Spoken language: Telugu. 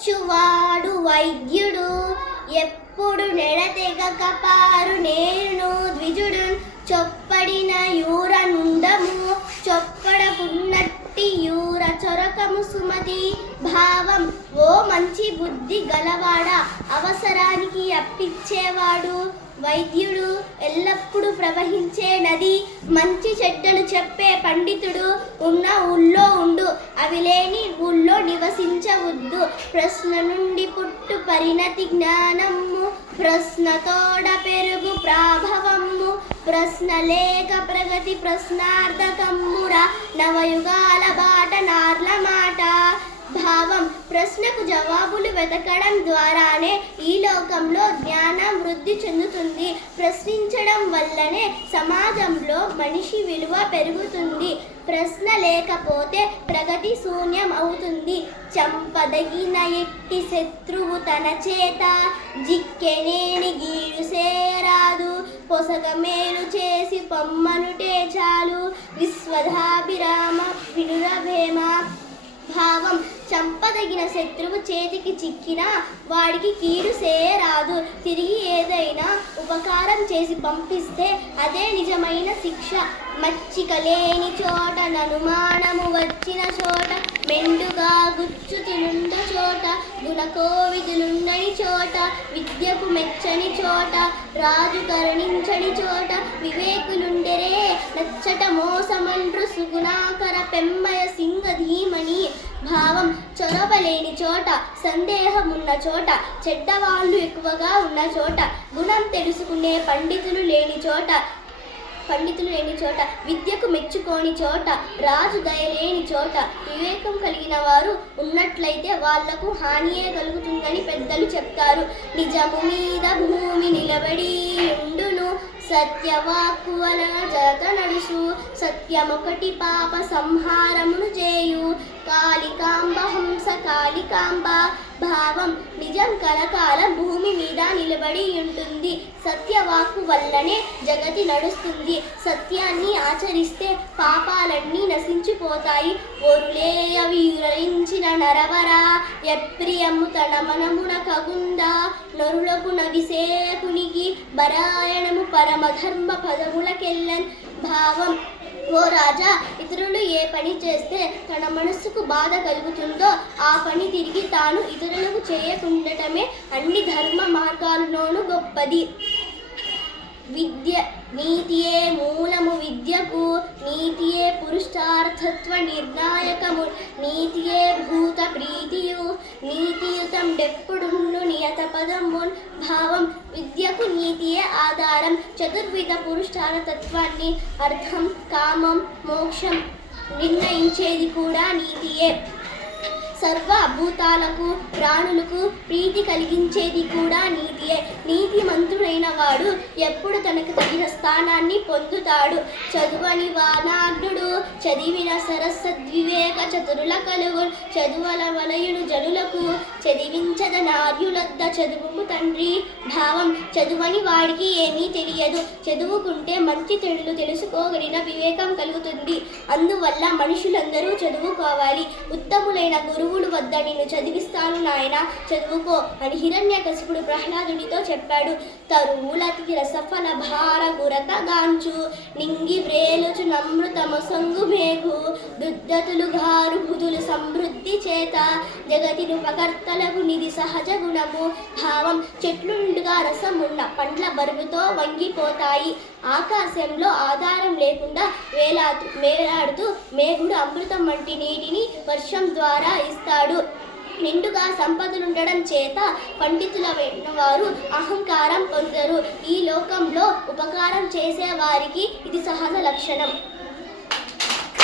మెచ్చువాడు వైద్యుడు. ఎప్పుడు నెడతెగక పారు నేను ద్విజుడు. చొప్పడిన యూర నుండము చొప్పడకున్నట్టి యూర చొరకము సుమతి. భావం ఓ మంచి బుద్ధి గలవాడా, అవసరానికి అప్పిచ్చేవాడు వైద్యుడు. ఎల్లప్పుడూ ప్రవహించే నది, మంచి చెడ్డలు చెప్పే పండితుడు. ఉన్న ఊళ్ళో ఉండు, అవి లేని ఊళ్ళో నివసించవద్దు. ప్రశ్న నుండి పుట్టు పరిణతి జ్ఞానము, ప్రశ్నతోడ పెరుగు ప్రాభవము. ప్రశ్న లేక ప్రగతి ప్రశ్నార్థకమ్మురా, నవయుగాల బాట నార్ల మాట. భావం ప్రశ్నకు జవాబులు వెతకడం ద్వారానే ఈ లోకంలో జ్ఞానం వృద్ధి చెందుతుంది. ప్రశ్నించడం వల్లనే సమాజంలో మనిషి విలువ పెరుగుతుంది. ప్రశ్న లేకపోతే ప్రగతి శూన్యం అవుతుంది. చంపదగిన ఎట్టి శత్రువు తన చేత, జిక్కెనేని గీడు సేరాదు. పొసగ మేలు చేసి పొమ్మనుటే చాలు, విశ్వధాభిరామ వినురభేమ. భావం చంపదగిన శత్రువు చేతికి చిక్కినా వాడికి కీడు సేరాదు. తిరిగి ఏదైనా ఉపకారం చేసి పంపిస్తే అదే నిజమైన శిక్ష. మచ్చిక లేని చోట, ననుమానము వచ్చిన చోట, మెండుగా గుచ్చు తినుండ చోట, గుణకోవిధులుండని చోట, విద్యకు మెచ్చని చోట, రాజు కరుణించని చోట, వివేకులుండెరే నచ్చట మోసమండ్రు సుగుణాకర పెమ్మయ సింగ ధీమని. భావం చొరవలేని చోట, సందేహం ఉన్న చోట, చెడ్డవాళ్ళు ఎక్కువగా ఉన్న చోట, గుణం తెలుసుకునే పండితులు లేని చోట, విద్యకు మెచ్చుకోని చోట, రాజు దయలేని చోట, వివేకం కలిగిన వారు ఉన్నట్లయితే వాళ్లకు హానియే కలుగుతుందని పెద్దలు చెప్తారు. నిజము మీద భూమి నిలబడి ఉండును, సత్యవాక్కు వలన జగత నడుసు. సత్యమొకటి పాప సంహారమును చేయు, కాళికాంబ హంస కాళికాంబ. భావం నిజం కలకాలం భూమి మీద నిలబడి ఉంటుంది. సత్యవాక్కు వల్లనే జగతి నడుస్తుంది. సత్యాన్ని ఆచరిస్తే పాపాలన్నీ నశించిపోతాయి. ఒరులేయ విరయించిన నరవరా, ఎప్రియము తన మనమున కగుందా. నరులకు నవిసేకునికి బరాయణము పరమధర్మ పదములకెళ్ళన్. భావం ఓ రాజా, ఇతరులు ఏ పని చేస్తే తన మనస్సుకు బాధ కలుగుతుందో ఆ పని తిరిగి తాను ఇతరులకు చేయకుండటమే అన్ని ధర్మ మార్గాలలోనూ గొప్పది. విద్య నీతియే మూలము విద్యకు, నీతియే పురుషార్థత్వ నిర్ణాయకము, నీతియే భూత ప్రీతియు, నీతియుతం డెప్పుడును నియత పదమున్. భావం విద్యకు నీతియే ఆధారం. చతుర్విధ పురుషార్థత్వాన్ని, అర్థం, కామం, మోక్షం నిర్ణయించేది కూడా నీతియే. సర్వభూతాలకు ప్రాణులకు ప్రీతి కలిగించేది కూడా నీతియే. నీతిమంతుడైన వాడు ఎప్పుడు తనకు తగిన స్థానాన్ని పొందుతాడు. చదువని వానాగ్నుడు చదివిన సరస్సద్వివేక చతురుల కలుగు. చదువల వలయుడు జనులకు చదివించద నార్యులద్ద చదువుకు తండ్రి. భావం చదువని వాడికి ఏమీ తెలియదు. చదువుకుంటే మంచి చెడులు తెలుసుకోగలిగిన వివేకం కలుగుతుంది. అందువల్ల మనుషులందరూ చదువుకోవాలి. ఉత్తములైన గురువులు వద్ద నిన్ను చదివిస్తాను నాయన, చదువుకో అని హిరణ్యకశిపుడు ప్రహ్లాదునితో చెప్పాడు. తరువులతి రసఫల భార గురత గాంచు, నింగి వ్రేలుచు నమృతమసంగు మేఘు. దుద్దతులు గారు బుధులు సమృద్ధి చేత, జగతినుపకర్తలకు నిధి సహజ గుణము. భావం చెట్లుండుగా రసం ఉన్న పండ్ల బరువుతో వంగిపోతాయి. ఆకాశంలో ఆధారం లేకుండా వేలాడుతూ మేఘుడు అమృతం వంటి నీటిని వర్షం ద్వారా ఇస్తాడు. నిండుగా సంపదలుండడం చేత పండితులైన వారు అహంకారం పొందరు. ఈ లోకంలో ఉపకారం చేసే వారికి ఇది సహజ లక్షణం.